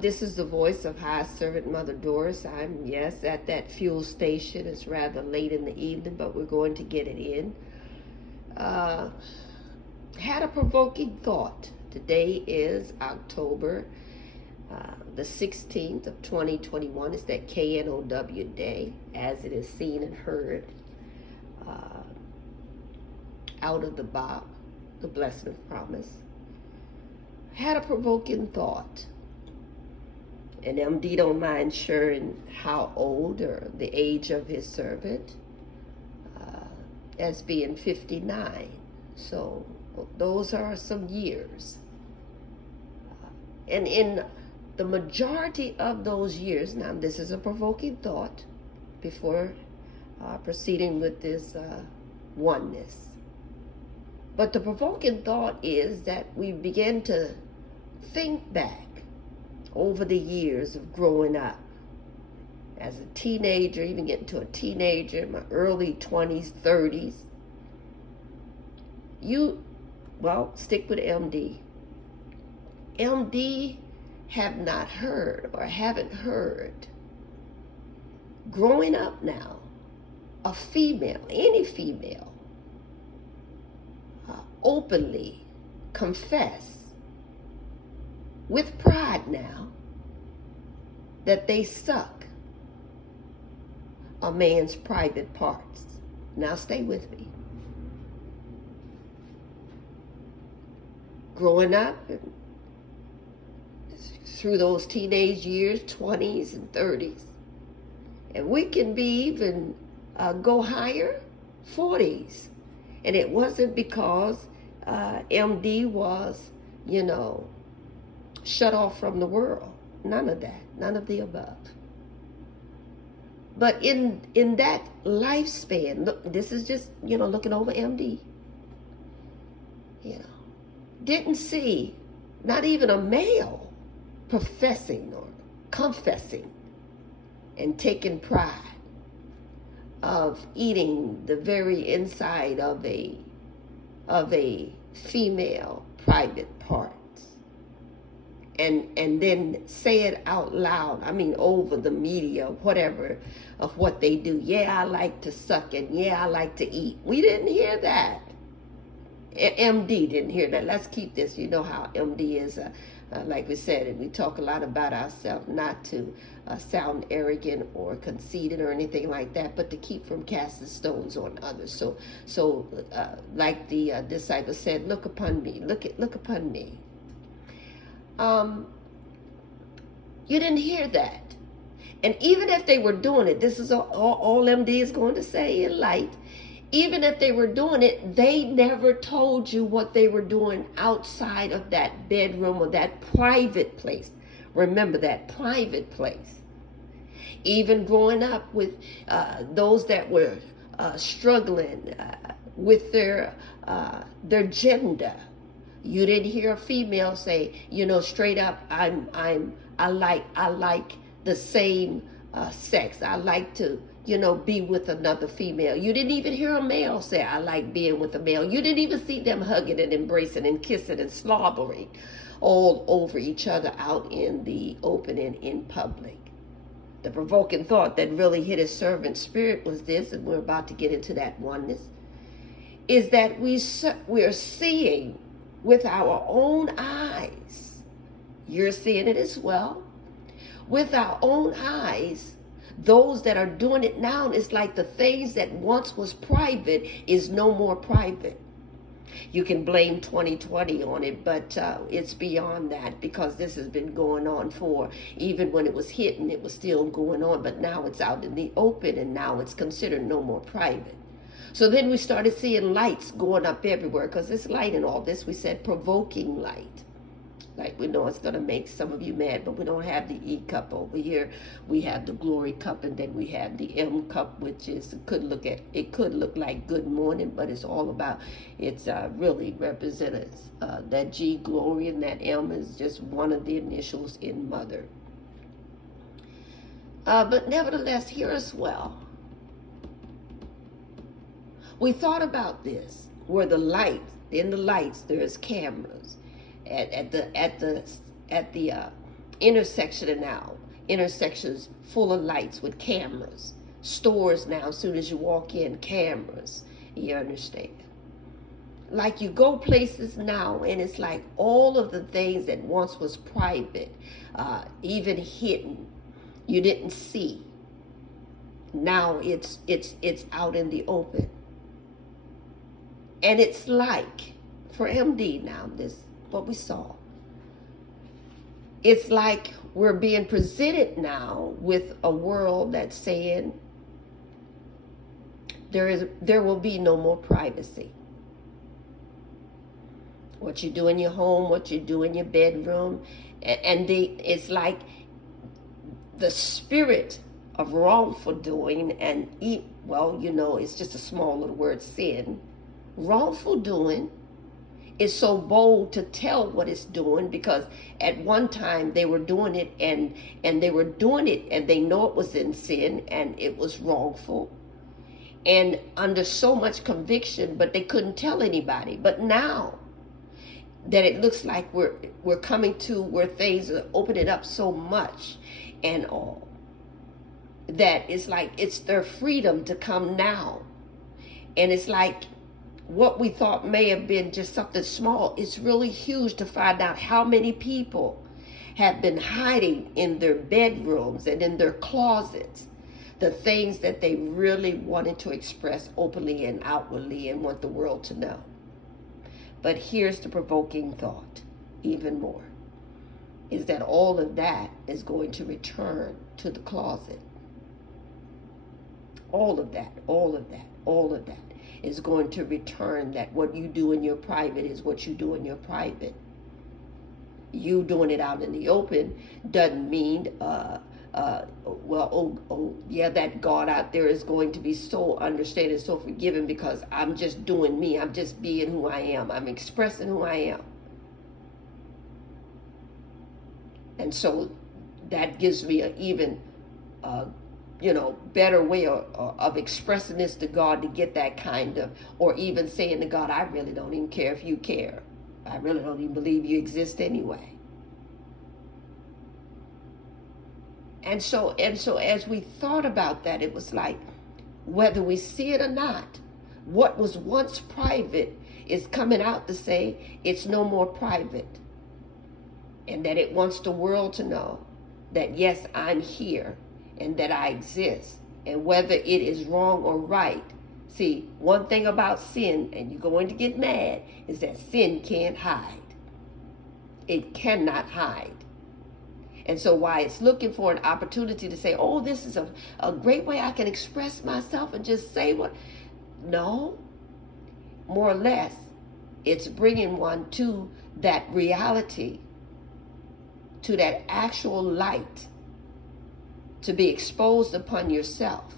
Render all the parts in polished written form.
This is the voice of High Servant Mother Doris. I'm, yes, at that fuel station. It's rather late in the evening, but we're going to get it in. Had a provoking thought. Today is October the 16th of 2021. It's that KNOW day, as it is seen and heard out of the Bob, the Blessing of Promise. Had a provoking thought. And MD don't mind sharing how old or the age of his servant as being 59. So those are some years. And in the majority of those years, now this is a provoking thought before proceeding with this oneness. But the provoking thought is that we begin to think back over the years of growing up as a teenager, even getting to a teenager, in my early 20s, 30s. Stick with MD. MD have not heard or haven't heard, growing up now, a female, any female, openly confess with pride now that they suck a man's private parts. Now stay with me. Growing up through those teenage years, 20s and 30s, and we can be even go higher, 40s. And it wasn't because MD was, shut off from the world. None of that. None of the above. But in that lifespan, look, this is just, looking over MD. Didn't see not even a male professing or confessing and taking pride of eating the very inside of a female private parts, and then say it out loud, over the media, whatever, of what they do. Yeah, I like to suck, and yeah, I like to eat. We didn't hear that. MD didn't hear that. Let's keep this. You know how MD is, like we said, and we talk a lot about ourselves, not to sound arrogant or conceited or anything like that, but to keep from casting stones on others. So like the disciple said, look upon me, look upon me. You didn't hear that. And even if they were doing it, this is all MD is going to say in light, even if they were doing it, they never told you what they were doing outside of that bedroom or that private place. Remember that private place. Even growing up with those that were struggling with their gender, you didn't hear a female say, straight up, I like the same sex. I like to be with another female. You didn't even hear a male say, I like being with a male. You didn't even see them hugging and embracing and kissing and slobbering all over each other out in the open and in public. The provoking thought that really hit his servant spirit was this, and we're about to get into that oneness, is that we're seeing with our own eyes. You're seeing it as well. With our own eyes, those that are doing it now, it's like the things that once was private is no more private. You can blame 2020 on it, but it's beyond that, because this has been going on for, even when it was hitting, it was still going on, but now it's out in the open, and now it's considered no more private. So then we started seeing lights going up everywhere, because it's light in all this. We said provoking light. Like, we know it's going to make some of you mad, but we don't have the E cup over here. We have the glory cup, and then we have the M cup, which is, it could look like good morning, but it's all about, it's really represents that G, glory, and that M is just one of the initials in mother. But nevertheless, hear us well. We thought about this, where the lights, in the lights, there's cameras. At the intersection now. Intersections full of lights with cameras. Stores now, as soon as you walk in, cameras. You understand? Like you go places now, and it's like all of the things that once was private, even hidden, you didn't see. Now it's out in the open. And it's like, for MD now, this what we saw. It's like we're being presented now with a world that's saying there will be no more privacy. What you do in your home, what you do in your bedroom, and it's like the spirit of wrongful doing, and it's just a small little word, sin. Wrongful doing is so bold to tell what it's doing, because at one time they were doing it and they were doing it and they know it was in sin and it was wrongful and under so much conviction, but they couldn't tell anybody. But now that it looks like we're coming to where things are opening up so much and all, that it's like it's their freedom to come now. And it's like what we thought may have been just something small, it's really huge to find out how many people have been hiding in their bedrooms and in their closets the things that they really wanted to express openly and outwardly and want the world to know. But here's the provoking thought, even more, is that all of that is going to return to the closet. All of that is going to return. That what you do in your private is what you do in your private. You doing it out in the open doesn't mean, that God out there is going to be so understanding, so forgiving, because I'm just doing me. I'm just being who I am. I'm expressing who I am. And so that gives me an even, better way of expressing this to God, to get that kind of, or even saying to God, I really don't even care if you care. I really don't even believe you exist anyway. And so as we thought about that, it was like, whether we see it or not, what was once private is coming out to say it's no more private. And that it wants the world to know that, yes, I'm here and that I exist. And whether it is wrong or right. See, one thing about sin, and you're going to get mad, is that sin can't hide. It cannot hide. And so why it's looking for an opportunity to say, oh, this is a great way I can express myself and just say what. No, more or less, it's bringing one to that reality, to that actual light, to be exposed upon yourself,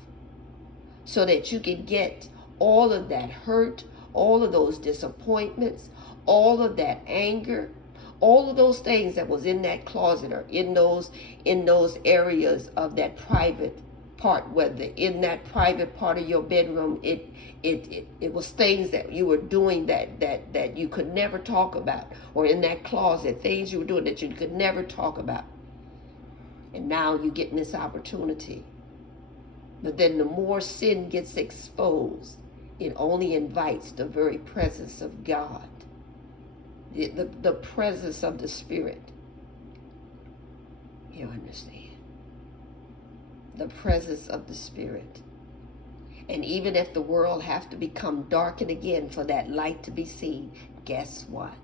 so that you can get all of that hurt, all of those disappointments, all of that anger, all of those things that was in that closet, or in those areas of that private part, whether in that private part of your bedroom, it was things that you were doing that you could never talk about, or in that closet, things you were doing that you could never talk about. And now you're getting this opportunity. But then the more sin gets exposed, it only invites the very presence of God, the presence of the Spirit. You understand? The presence of the Spirit. And even if the world have to become darkened again for that light to be seen, guess what?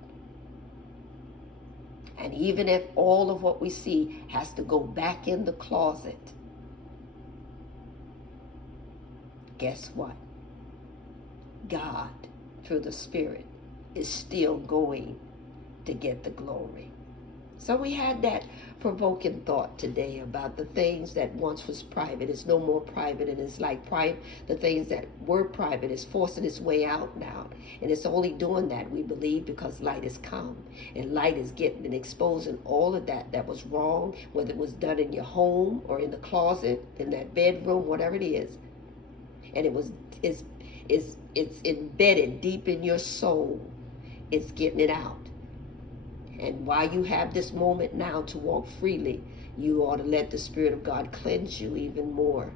And even if all of what we see has to go back in the closet, guess what? God, through the Spirit, is still going to get the glory. So we had that provoking thought today about the things that once was private is no more private, and it's like the things that were private is forcing its way out now. And it's only doing that, we believe, because light has come, and light is getting and exposing all of that was wrong, whether it was done in your home or in the closet, in that bedroom, whatever it is. And it's embedded deep in your soul. It's getting it out. And while you have this moment now to walk freely, you ought to let the Spirit of God cleanse you even more,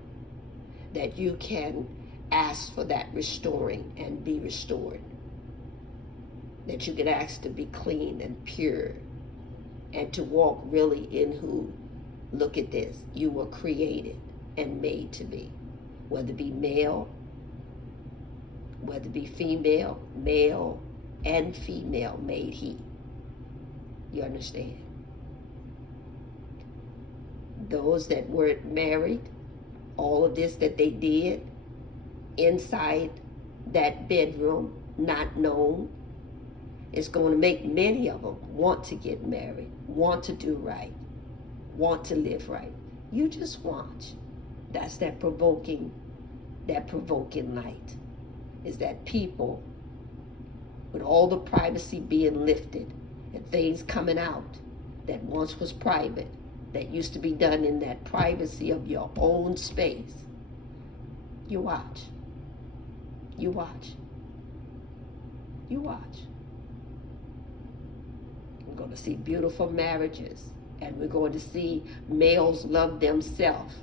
that you can ask for that restoring and be restored, that you can ask to be clean and pure, and to walk really in who, look at this, you were created and made to be, whether it be male, whether it be female, male and female made he. You understand? Those that weren't married, all of this that they did inside that bedroom, not known, is going to make many of them want to get married, want to do right, want to live right. You just watch. That's that provoking light. Is that people, with all the privacy being lifted and things coming out that once was private, that used to be done in that privacy of your own space. You watch. You watch. You watch. We're going to see beautiful marriages, and we're going to see males love themselves.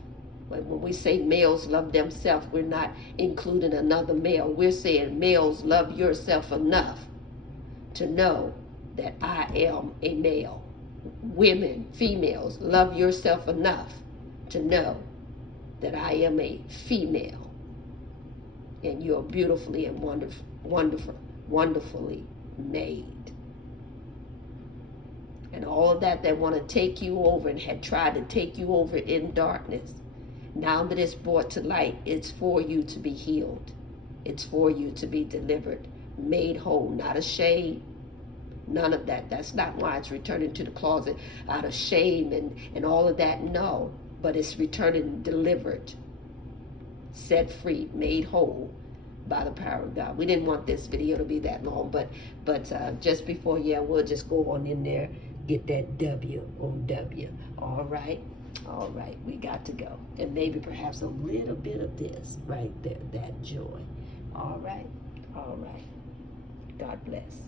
When we say males love themselves, we're not including another male. We're saying males love yourself enough to know that I am a male. Women, females, love yourself enough to know that I am a female. And you're beautifully and wonderfully made. And all of that want to take you over and had tried to take you over in darkness, now that it's brought to light, it's for you to be healed. It's for you to be delivered, made whole, not ashamed. None of that. That's not why it's returning to the closet out of shame and all of that. No, but it's returning delivered, set free, made whole by the power of God. We didn't want this video to be that long, but just before, we'll just go on in there, get that W-O-W. All right. All right, we got to go. And maybe perhaps a little bit of this right there, that joy. All right. God bless.